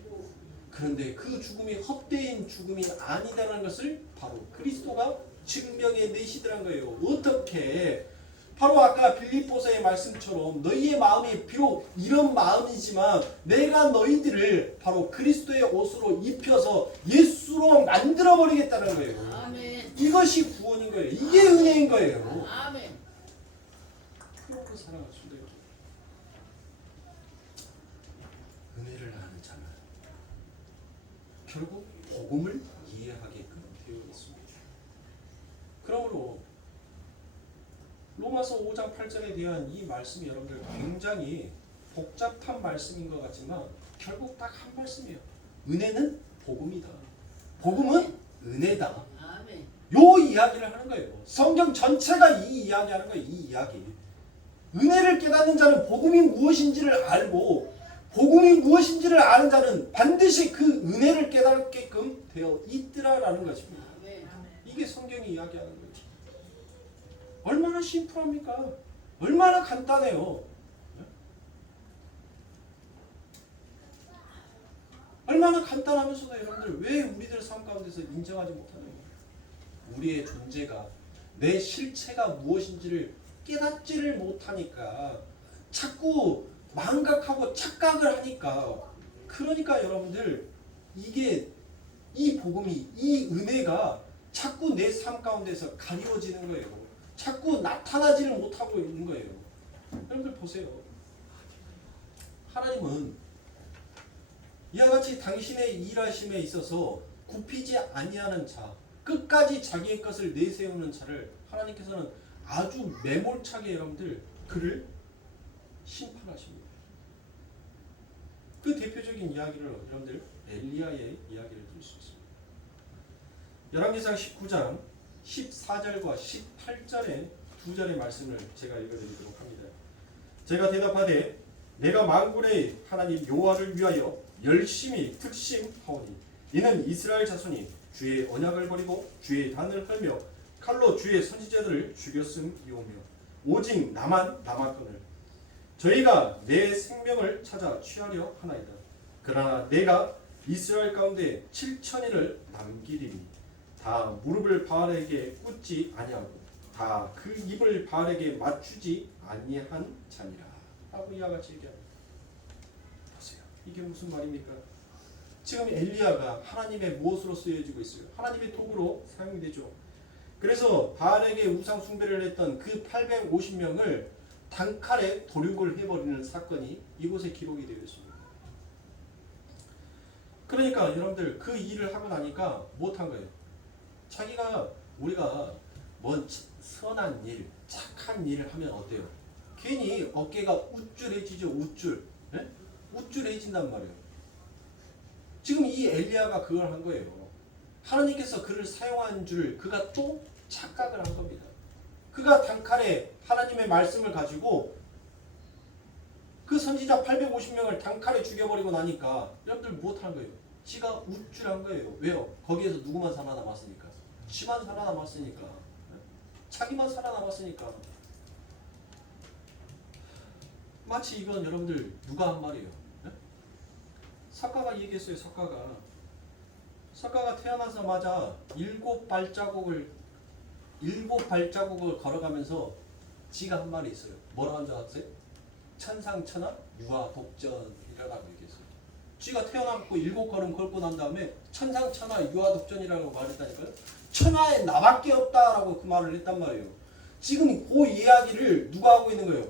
그런데 그 죽음이 헛되인 죽음이 아니다라는 것을 바로 그리스도가 증명해 내시더란 거예요. 어떻게? 바로 아까 빌립보서의 말씀처럼 너희의 마음이 비록 이런 마음이지만 내가 너희들을 바로 그리스도의 옷으로 입혀서 예수로 만들어버리겠다는 거예요. 아멘. 이것이 구원인 거예요. 이게 은혜인 거예요. 아멘. 그렇고 사랑하십니다. 은혜를 아는 자는 결국 복음을 이해하게끔 되어 있습니다. 그러므로 로마서 5장 8절에 대한 이 말씀이 여러분들 굉장히 복잡한 말씀인 것 같지만 결국 딱 한 말씀이에요. 은혜는 복음이다. 복음은 은혜다. 아멘. 요 이야기를 하는 거예요. 성경 전체가 이 이야기하는 거예요. 이 이야기. 은혜를 깨닫는 자는 복음이 무엇인지를 알고 복음이 무엇인지를 아는 자는 반드시 그 은혜를 깨닫게끔 되어 있더라라는 것입니다. 아멘. 이게 성경이 이야기하는 거예요. 얼마나 심플합니까? 얼마나 간단해요. 얼마나 간단하면서도 여러분들 왜 우리들 삶 가운데서 인정하지 못하는 거예요? 우리의 존재가 내 실체가 무엇인지를 깨닫지를 못하니까 자꾸 망각하고 착각을 하니까 그러니까 여러분들 이게 이 복음이 이 은혜가 자꾸 내 삶 가운데서 가리워지는 거예요. 자꾸 나타나지를 못하고 있는 거예요. 여러분들 보세요. 하나님은 이와 같이 당신의 일하심에 있어서 굽히지 아니하는 자, 끝까지 자기의 것을 내세우는 자를 하나님께서는 아주 매몰차게 여러분들 그를 심판하십니다. 그 대표적인 이야기를 여러분들 엘리야의 이야기를 들 수 있습니다. 열왕기상 19장 14절과 18절의 두 절의 말씀을 제가 읽어드리도록 합니다. 제가 대답하되 내가 만군의 하나님 여호와를 위하여 열심히 특심하오니 이는 이스라엘 자손이 주의 언약을 버리고 주의 단을 헐며 칼로 주의 선지자들을 죽였음이오며 오직 나만 남았거늘 저희가 내 생명을 찾아 취하려 하나이다. 그러나 내가 이스라엘 가운데 7천인을 남기리니 다 무릎을 바알에게 꿇지 아니하고 다 그 입을 바알에게 맞추지 아니한 자니라 라고 이와 같이 얘기합니다. 보세요. 이게 무슨 말입니까? 지금 엘리야가 하나님의 무엇으로 쓰여지고 있어요? 하나님의 도구로 사용이 되죠. 그래서 바알에게 우상 숭배를 했던 그 850명을 단칼에 도륙을 해버리는 사건이 이곳에 기록이 되어 있습니다. 그러니까 여러분들 그 일을 하고 나니까 못한 거예요. 우리가 뭔 선한 일, 착한 일을 하면 어때요? 괜히 어깨가 우쭐해지죠. 우쭐해진단 말이에요. 지금 이 엘리야가 그걸 한 거예요. 하나님께서 그를 사용한 줄 그가 또 착각을 한 겁니다. 그가 단칼에 하나님의 말씀을 가지고 그 선지자 850명을 단칼에 죽여버리고 나니까 여러분들 무엇하는 거예요? 지가 우쭐한 거예요. 왜요? 거기에서 누구만 살아남았으니까. 지만 살아남았으니까. 자기만 살아남았으니까. 마치 이건 여러분들 누가 한 말이에요? 석가가 얘기했어요. 석가가 태어나자마자 7발자국을 걸어가면서 지가 한 말이 있어요. 뭐라고 한 줄 아세요? 천상천하 유아 독전이라고 얘기했어요. 지가 태어나고 7걸음 걸고 난 다음에 천상천하 유아 독전이라고 말했다니까요. 천하에 나밖에 없다라고 그 말을 했단 말이에요. 지금 그 이야기를 누가 하고 있는 거예요?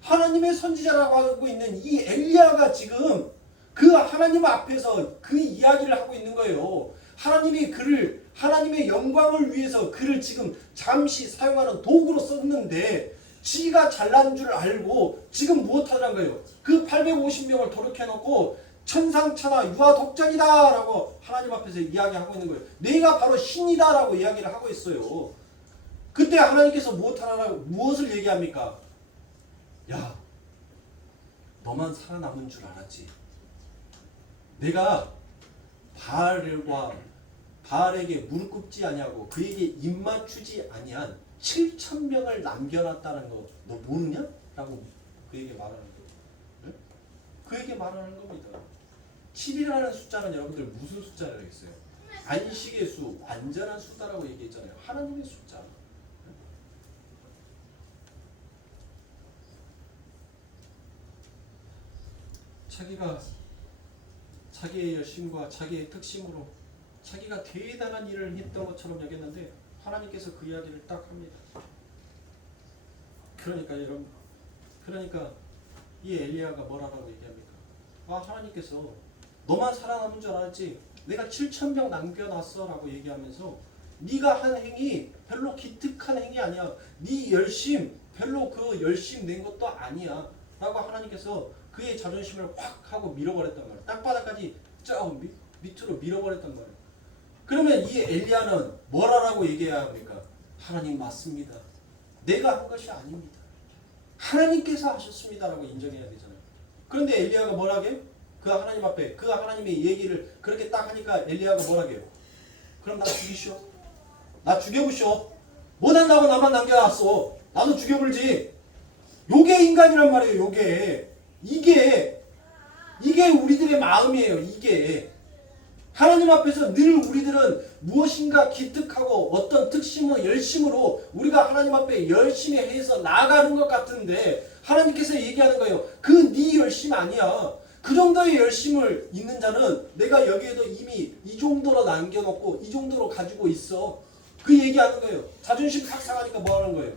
하나님의 선지자라고 하고 있는 이 엘리야가 지금 그 하나님 앞에서 그 이야기를 하고 있는 거예요. 하나님이 그를 하나님의 영광을 위해서 그를 지금 잠시 사용하는 도구로 썼는데 지가 잘난 줄 알고 지금 무엇하자는 거예요? 그 850명을 도륙해놓고 천상천하 유아 독전이다 라고 하나님 앞에서 이야기하고 있는 거예요. 내가 바로 신이다 라고 이야기를 하고 있어요. 그때 하나님께서 무엇을 얘기합니까? 야, 너만 살아남은 줄 알았지. 내가 바알에게 무릎 꿇지 아니하고 그에게 입맞추지 아니한 7,000명을 남겨놨다는 거 너 모르냐? 라고 그에게 말하는 거예요. 네? 그에게 말하는 겁니다. 7이라는 숫자는 여러분들 무슨 숫자라고 했어요? 안식의 수, 완전한 숫자라고 얘기했잖아요. 하나님의 숫자. 자기가 자기의 열심과 자기의 특심으로 자기가 대단한 일을 했던 것처럼 여겼는데 하나님께서 그 이야기를 딱 합니다. 그러니까 이 엘리야가 뭐라고 얘기합니까? 하나님께서 너만 살아남은 줄 알았지 내가 7,000명 남겨놨어 라고 얘기하면서 네가 한 행위 별로 기특한 행위 아니야. 네 열심 별로 그 열심 낸 것도 아니야 라고 하나님께서 그의 자존심을 확 하고 밀어버렸단 말이야. 땅바닥까지 쫙 밑으로 밀어버렸단 말이야. 그러면 이 엘리야는 뭐라고 얘기해야 합니까? 하나님 맞습니다. 내가 한 것이 아닙니다. 하나님께서 하셨습니다라고 인정해야 되잖아요. 그런데 엘리야가 뭐라게? 그 하나님 앞에 그 하나님의 얘기를 그렇게 딱 하니까 엘리야가 뭐라게요? 그럼 나 죽이시오. 나 죽여보시오. 못한다고 나만 남겨놨어. 나도 죽여불지. 요게 인간이란 말이에요. 요게. 이게 우리들의 마음이에요. 이게. 하나님 앞에서 늘 우리들은 무엇인가 기특하고 어떤 특심과 열심으로 우리가 하나님 앞에 열심히 해서 나아가는 것 같은데 하나님께서 얘기하는 거예요. 그 네 열심 아니야. 그 정도의 열심을 있는 자는 내가 여기에도 이미 이 정도로 남겨놓고 이 정도로 가지고 있어. 그 얘기하는 거예요. 자존심 탁 상하니까 뭐 하는 거예요?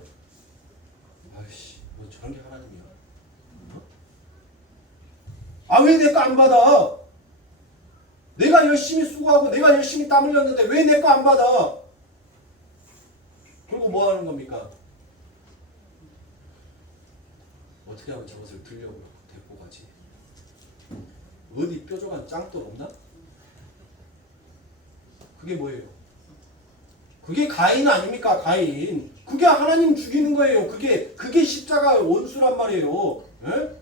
아이씨, 뭐 저런 게 하나님이야. 왜 내 거 안 받아? 내가 열심히 수고하고 내가 열심히 땀 흘렸는데 왜 내 거 안 받아? 그리고 뭐 하는 겁니까? 어떻게 하면 저것을 들려고 데리고 가지? 어디 뾰족한 짱돌 없나? 그게 뭐예요? 그게 가인 아닙니까? 가인. 그게 하나님 죽이는 거예요. 그게 십자가 원수란 말이에요. 에?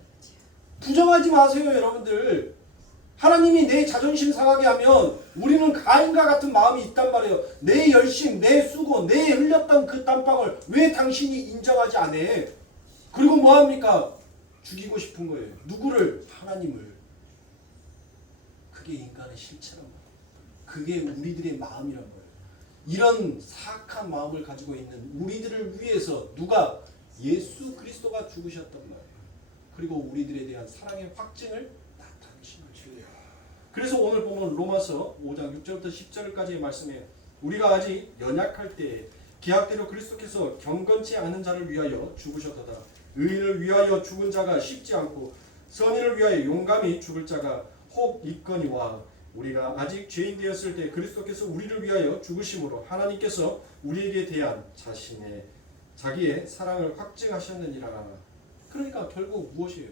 부정하지 마세요, 여러분들. 하나님이 내 자존심 상하게 하면 우리는 가인과 같은 마음이 있단 말이에요. 내 열심, 내 수고, 내 흘렸던 그 땀방울 왜 당신이 인정하지 않아? 그리고 뭐합니까? 죽이고 싶은 거예요. 누구를? 하나님을. 그게 인간의 실체란 말이에요. 그게 우리들의 마음이란 말이에요. 이런 사악한 마음을 가지고 있는 우리들을 위해서 누가? 예수 그리스도가 죽으셨단 말이에요. 그리고 우리들에 대한 사랑의 확증을 나타내신 거죠. 그래서 오늘 보면 로마서 5장 6절부터 10절까지의 말씀에 우리가 아직 연약할 때 기약대로 그리스도께서 경건치 않은 자를 위하여 죽으셨도다. 의인을 위하여 죽은 자가 쉽지 않고 선인을 위하여 용감히 죽을 자가 혹 있거니와 우리가 아직 죄인 되었을 때 그리스도께서 우리를 위하여 죽으심으로 하나님께서 우리에게 대한 자기의 사랑을 확증하셨느니라. 그러니까 결국 무엇이에요?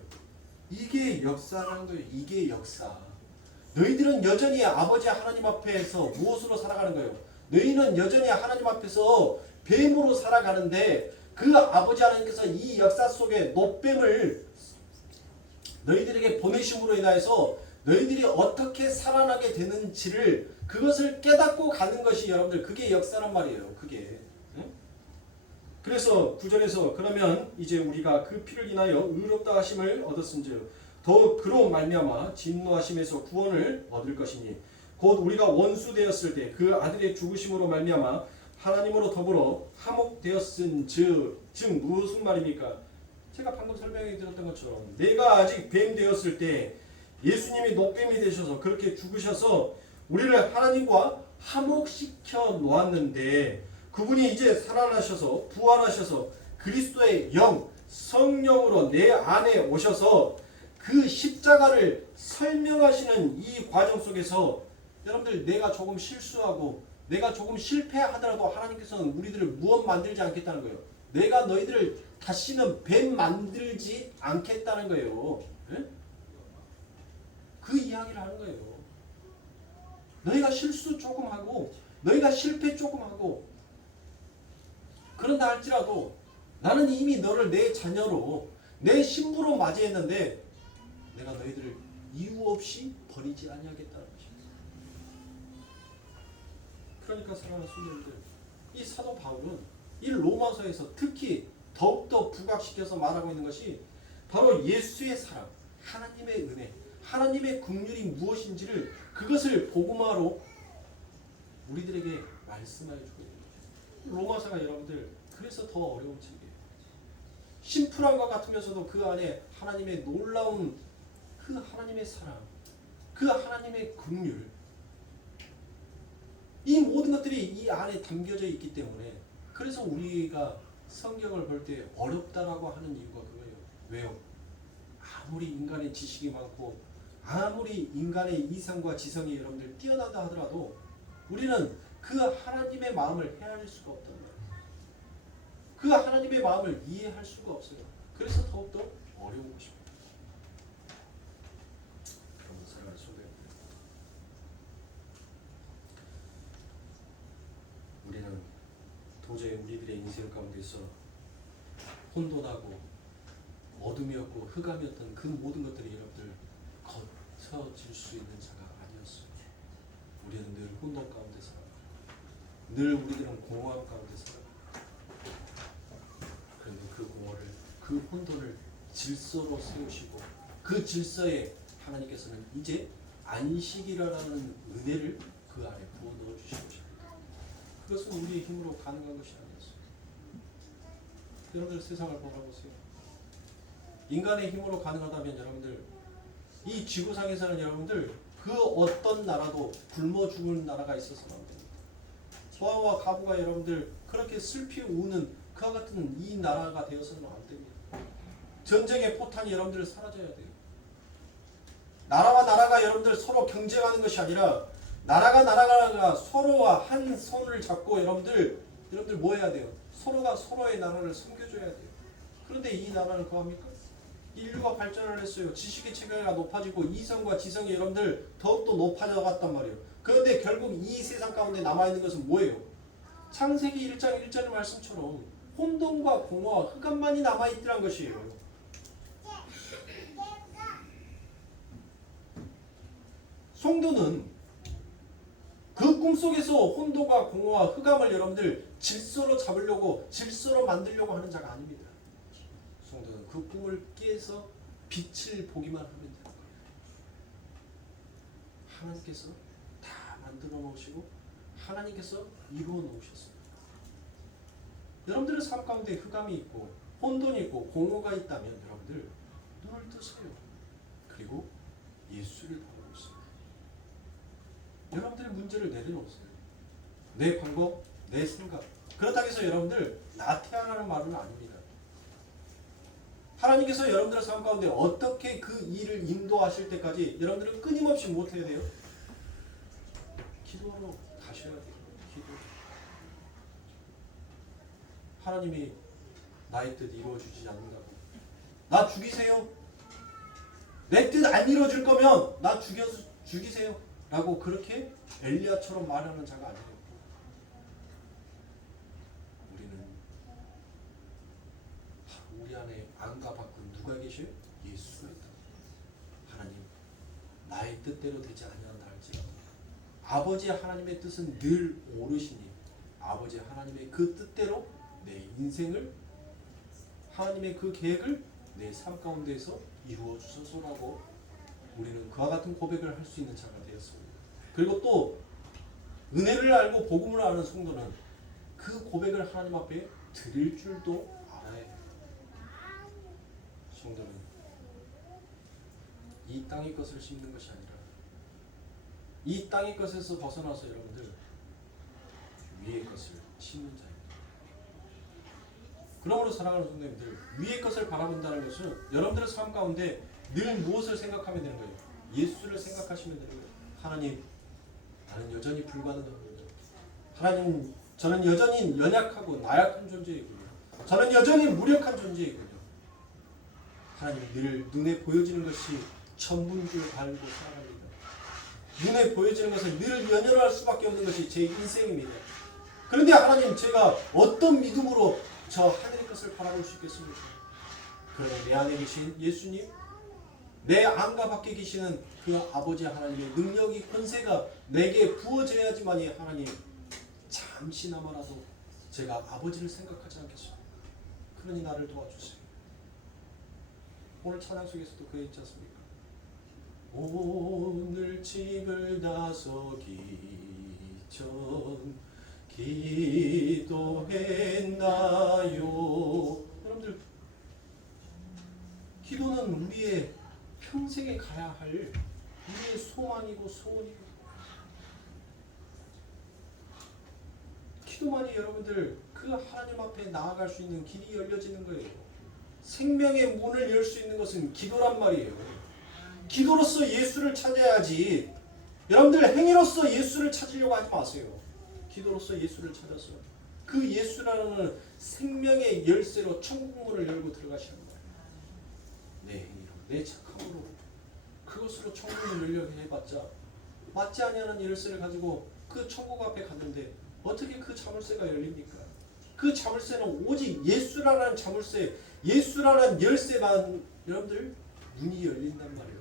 이게 역사라는 거예요. 이게 역사. 너희들은 여전히 아버지 하나님 앞에서 무엇으로 살아가는 거예요? 너희는 여전히 하나님 앞에서 뱀으로 살아가는데 그 아버지 하나님께서 이 역사 속에 노뱀을 너희들에게 보내심으로 인하여서 너희들이 어떻게 살아나게 되는지를 그것을 깨닫고 가는 것이 여러분들 그게 역사란 말이에요. 그게. 응? 그래서 9절에서 그러면 이제 우리가 그 피를 인하여 의롭다 하심을 얻었은즉 더 그로 말미암아 진노하심에서 구원을 얻을 것이니 곧 우리가 원수 되었을 때 그 아들의 죽으심으로 말미암아 하나님으로 더불어 화목되었은즉 무슨 말입니까? 제가 방금 설명해 드렸던 것처럼 내가 아직 뱀 되었을 때 예수님이 노뱀이 되셔서 그렇게 죽으셔서 우리를 하나님과 화목시켜 놓았는데 그분이 이제 살아나셔서 부활하셔서 그리스도의 영 성령으로 내 안에 오셔서 그 십자가를 설명하시는 이 과정 속에서 여러분들 내가 조금 실수하고 내가 조금 실패하더라도 하나님께서는 우리들을 무엇 만들지 않겠다는 거예요. 내가 너희들을 다시는 뱀 만들지 않겠다는 거예요. 네? 그 이야기를 하는 거예요. 너희가 실수 조금 하고 너희가 실패 조금 하고 그런다 할지라도 나는 이미 너를 내 자녀로 내 신부로 맞이했는데 내가 너희들을 이유 없이 버리지 아니하겠다는 것입니다. 그러니까 사랑하는 성도님들, 이 사도 바울은 이 로마서에서 특히 더욱더 부각시켜서 말하고 있는 것이 바로 예수의 사랑, 하나님의 은혜, 하나님의 긍휼이 무엇인지를 그것을 복음화로 우리들에게 말씀해 주고 있는 거예요. 로마서가 여러분들 그래서 더 어려운 책이에요. 심플한 것 같으면서도 그 안에 하나님의 놀라운 그 하나님의 사랑, 그 하나님의 긍휼, 이 모든 것들이 이 안에 담겨져 있기 때문에 그래서 우리가 성경을 볼 때 어렵다라고 하는 이유가 그거예요. 왜요? 아무리 인간의 지식이 많고 아무리 인간의 이성과 지성이 여러분들 뛰어나다 하더라도 우리는 그 하나님의 마음을 헤아릴 수가 없단 말이에요. 그 하나님의 마음을 이해할 수가 없어요. 그래서 더욱더 어려운 것입니다. 우리는 도저히 우리들의 인생 가운데서 혼돈하고 어둠이었고 흑암이었던 그 모든 것들이 여러분들 거쳐질 수 있는 자가 아니었어요. 우리는 늘 혼돈 가운데 살아가고 늘 우리들은 공허함 가운데 살아가고 그런데 그 공허를 그 혼돈을 질서로 세우시고 그 질서에 하나님께서는 이제 안식이라는 은혜를 그 안에 부어 넣어 주시고 싶습니다. 그것은 우리의 힘으로 가능한 것이 아니었어요. 여러분들 세상을 보라보세요. 인간의 힘으로 가능하다면 여러분들 이 지구상에서는 여러분들 그 어떤 나라도 굶어 죽을 나라가 있어서는 안 됩니다. 소아와 가부가 여러분들 그렇게 슬피 우는 그와 같은 이 나라가 되어서는 안 됩니다. 전쟁의 포탄이 여러분들 사라져야 돼요. 나라와 나라가 여러분들 서로 경쟁하는 것이 아니라 나라가 서로와 한 손을 잡고 여러분들 뭐 해야 돼요? 서로가 서로의 나라를 섬겨줘야 돼요. 그런데 이 나라는 뭐합니까? 인류가 발전을 했어요. 지식의 체계가 높아지고 이성과 지성이 여러분들 더욱더 높아져 갔단 말이에요. 그런데 결국 이 세상 가운데 남아있는 것은 뭐예요? 창세기 1장 1절의 말씀처럼 혼돈과 공허와 흑암만이 남아있더란 것이에요. 성도는 그 꿈속에서 혼돈과 공허와 흑암을 여러분들 질서로 잡으려고 질서로 만들려고 하는 자가 아닙니다. 성도는 그 꿈을 깨서 빛을 보기만 하면 되는 거예요. 하나님께서 다 만들어 놓으시고 하나님께서 이루어 놓으셨습니다. 여러분들의 삶 가운데 흑암이 있고 혼돈이 있고 공허가 있다면 여러분들 눈을 뜨세요. 그리고 예수를 바라보고 있습니다. 여러분들의 문제를 내려놓으세요. 내 방법, 내 생각. 그렇다고 해서 여러분들 나태하라는 말은 아닙니다. 하나님께서 여러분들의 삶 가운데 어떻게 그 일을 인도하실 때까지 여러분들은 끊임없이 못해야 돼요? 기도하러 가셔야 돼요. 기도. 하나님이 나의 뜻 이루어주지 않는다고. 나 죽이세요. 내 뜻 안 이루어질 거면 나 죽이세요. 라고 그렇게 엘리야처럼 말하는 자가 아니에요. 우리는 우리 안에 안과 밖으로 누가 계셔요? 예수가 있다. 나의 뜻대로 되지 아니한다 할지라도 아버지 하나님의 뜻은 늘 옳으시니 아버지 하나님의 그 뜻대로 내 인생을 하나님의 그 계획을 내 삶 가운데에서 이루어 주소서라고 우리는 그와 같은 고백을 할 수 있는 자가 되었습니다. 그리고 또 은혜를 알고 복음을 아는 성도는 그 고백을 하나님 앞에 드릴 줄도 알아야 해요. 성도는 이 땅의 것을 심는 것이 아니라 이 땅의 것에서 벗어나서 여러분들 위의 것을 심는 자입니다. 그러므로 사랑하는 성도님들, 위의 것을 바라본다는 것은 여러분들의 삶 가운데 늘 무엇을 생각하면 되는 거예요? 예수를 생각하시면 되는 거예요. 하나님, 나는 여전히 불가능합니다. 하나님, 저는 여전히 연약하고 나약한 존재이군요. 저는 여전히 무력한 존재이군요. 하나님, 늘 눈에 보여지는 것이 전부인 줄 알고 살아갑니다. 눈에 보여지는 것은 늘 연연할 수밖에 없는 것이 제 인생입니다. 그런데 하나님, 제가 어떤 믿음으로 저 하늘의 것을 바라볼 수 있겠습니까? 그러나 내 안에 계신 예수님, 내 안과 밖에 계시는 그 아버지 하나님의 능력이 권세가 내게 부어져야지만이 하나님 잠시나마라도 제가 아버지를 생각하지 않겠습니다. 그러니 나를 도와주세요. 오늘 찬양 속에서도 그에 있지 않습니까? 오늘 집을 나서기 전 기도했나요? 여러분들, 기도는 우리의 평생에 가야 할 우리의 소망이고 소원이고, 기도만이 여러분들 그 하나님 앞에 나아갈 수 있는 길이 열려지는 거예요. 생명의 문을 열 수 있는 것은 기도란 말이에요. 기도로서 예수를 찾아야지. 여러분들 행위로서 예수를 찾으려고 하지 마세요. 기도로서 예수를 찾아서 그 예수라는 생명의 열쇠로 천국문을 열고 들어가시는 거예요. 내 행위로, 내 착함으로 그것으로 천국문을 열려고 해봤자 맞지 아니하는 열쇠를 가지고 그 천국 앞에 갔는데 어떻게 그 자물쇠가 열립니까? 그 자물쇠는 오직 예수라는 자물쇠, 예수라는 열쇠만 여러분들 문이 열린단 말이에요.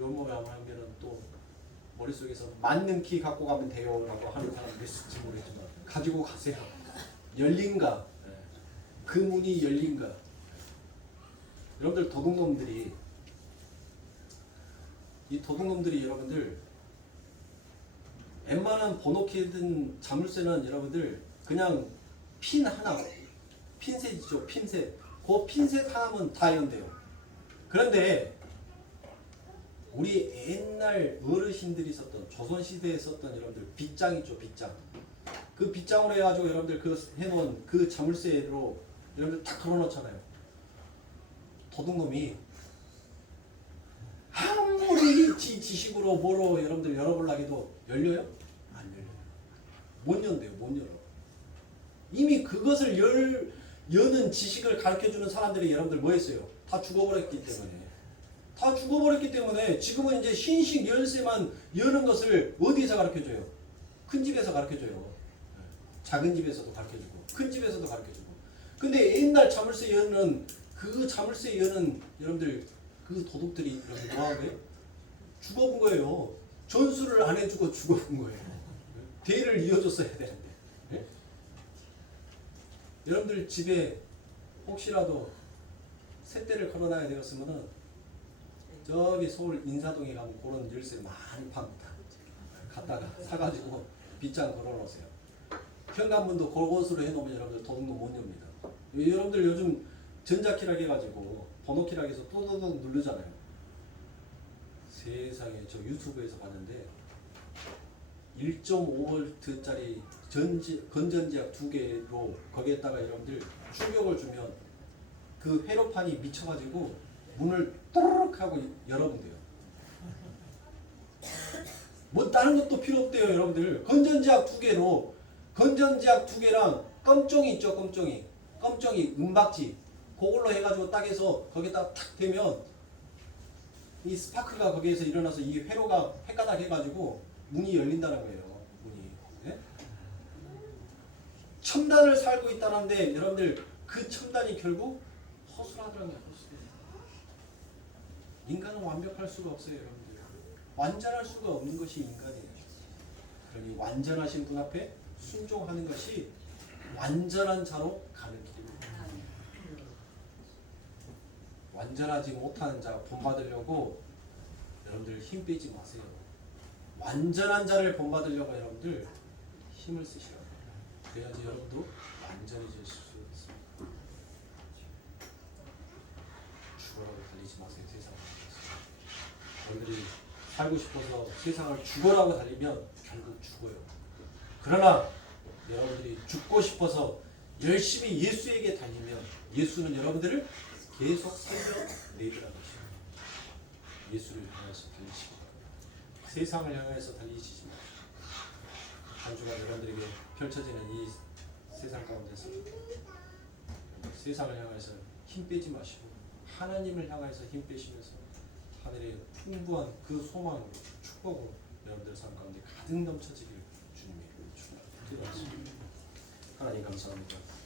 요모야만하면은 또 머릿속에서 맞는 키 갖고 가면 돼요 라고 하는 사람도 있을지 모르겠지만 가지고 가세요. 열린가? 그 문이 열린가? 여러분들 도둑놈들이 여러분들 웬만한 번호키에 든 자물쇠는 여러분들 그냥 핀 하나, 핀셋이죠. 핀셋. 그 핀셋 하나면 다 연대요. 그런데 우리 옛날 어르신들이 썼던, 조선시대에 썼던 여러분들 빗장 있죠. 빗장. 그 빗장으로 해가지고 여러분들 그 해놓은 그 자물쇠로 여러분들 딱 걸어놓잖아요. 도둑놈이 아무리 지식으로 뭐로 여러분들 열어보려고 해도 열려요? 안 열려요. 못 연대요. 못 열어. 이미 그것을 여는 지식을 가르쳐주는 사람들이 여러분들 뭐 했어요? 다 죽어버렸기 때문에. 다 죽어버렸기 때문에 지금은 이제 신식 열쇠만 여는 것을 어디에서 가르쳐줘요? 큰 집에서 가르쳐줘요. 작은 집에서도 가르쳐주고 큰 집에서도 가르쳐주고. 근데 옛날 자물쇠 여는 그 자물쇠 여는 여러분들 그 도둑들이 여러분들 뭐 한 거예요? 죽어본 거예요. 전수를 안 해주고 죽어본 거예요. 대를 이어줬어야 되는데. 네? 여러분들 집에 혹시라도 셋대를 걸어놔야 되었으면은 저기 서울 인사동에 가면 그런 열쇠를 많이 팝니다. 갔다가 사가지고 빗장 걸어놓으세요. 현관문도 그것으로 해놓으면 여러분들 도둑도 못 엽니다. 여러분들 요즘 전자키락 해가지고 번호키락 해서 또또또 누르잖아요. 세상에 저 유튜브에서 봤는데 1.5V짜리 건전지약 2개로 거기에다가 여러분들 충격을 주면 그 회로판이 미쳐가지고 문을 또르륵 하고 열어본대요. 뭐 다른 것도 필요 없대요. 여러분들 건전지약 2개로, 건전지약 2개랑 껌종이 있죠. 껌종이 은박지 그걸로 해가지고 딱 해서 거기다 탁 대면 이 스파크가 거기에서 일어나서 이 회로가 헷가닥 해가지고 문이 열린다는 거예요. 문이. 네? 첨단을 살고 있다는데 여러분들 그 첨단이 결국 허술하더라고요. 인간은 완벽할 수가 없어요, 여러분들. 완전할 수가 없는 것이 인간이에요. 그러니 완전하신 분 앞에 순종하는 것이 완전한 자로 가는 길입니다. 완전하지 못하는 자 본받으려고 여러분들 힘 빼지 마세요. 완전한 자를 본받으려고 여러분들 힘을 쓰시라고. 그래야지 여러분도 완전해질 수 있습니다. 죽어라고 달리지 마세요. 세상을. 여러분들이 살고 싶어서 세상을 죽어라고 달리면 결국 죽어요. 그러나 여러분들이 죽고 싶어서 열심히 예수에게 달리면 예수는 여러분들을 계속 살려내리라는 것입니다. 예수를 향해서 달리시기 바랍니다. 세상을 향해서 달리시지 마십시오. 한 주간 여러분들에게 펼쳐지는 이 세상 가운데서 세상을 향해서 힘 빼지 마시고 하나님을 향해서 힘 빼시면서 하늘의 풍부한 그 소망으로 축복으로 여러분들 삶 가운데 가득 넘쳐지기를 주님의 이름으로 축원합니다. 기도하겠습니다. 하나님 감사합니다.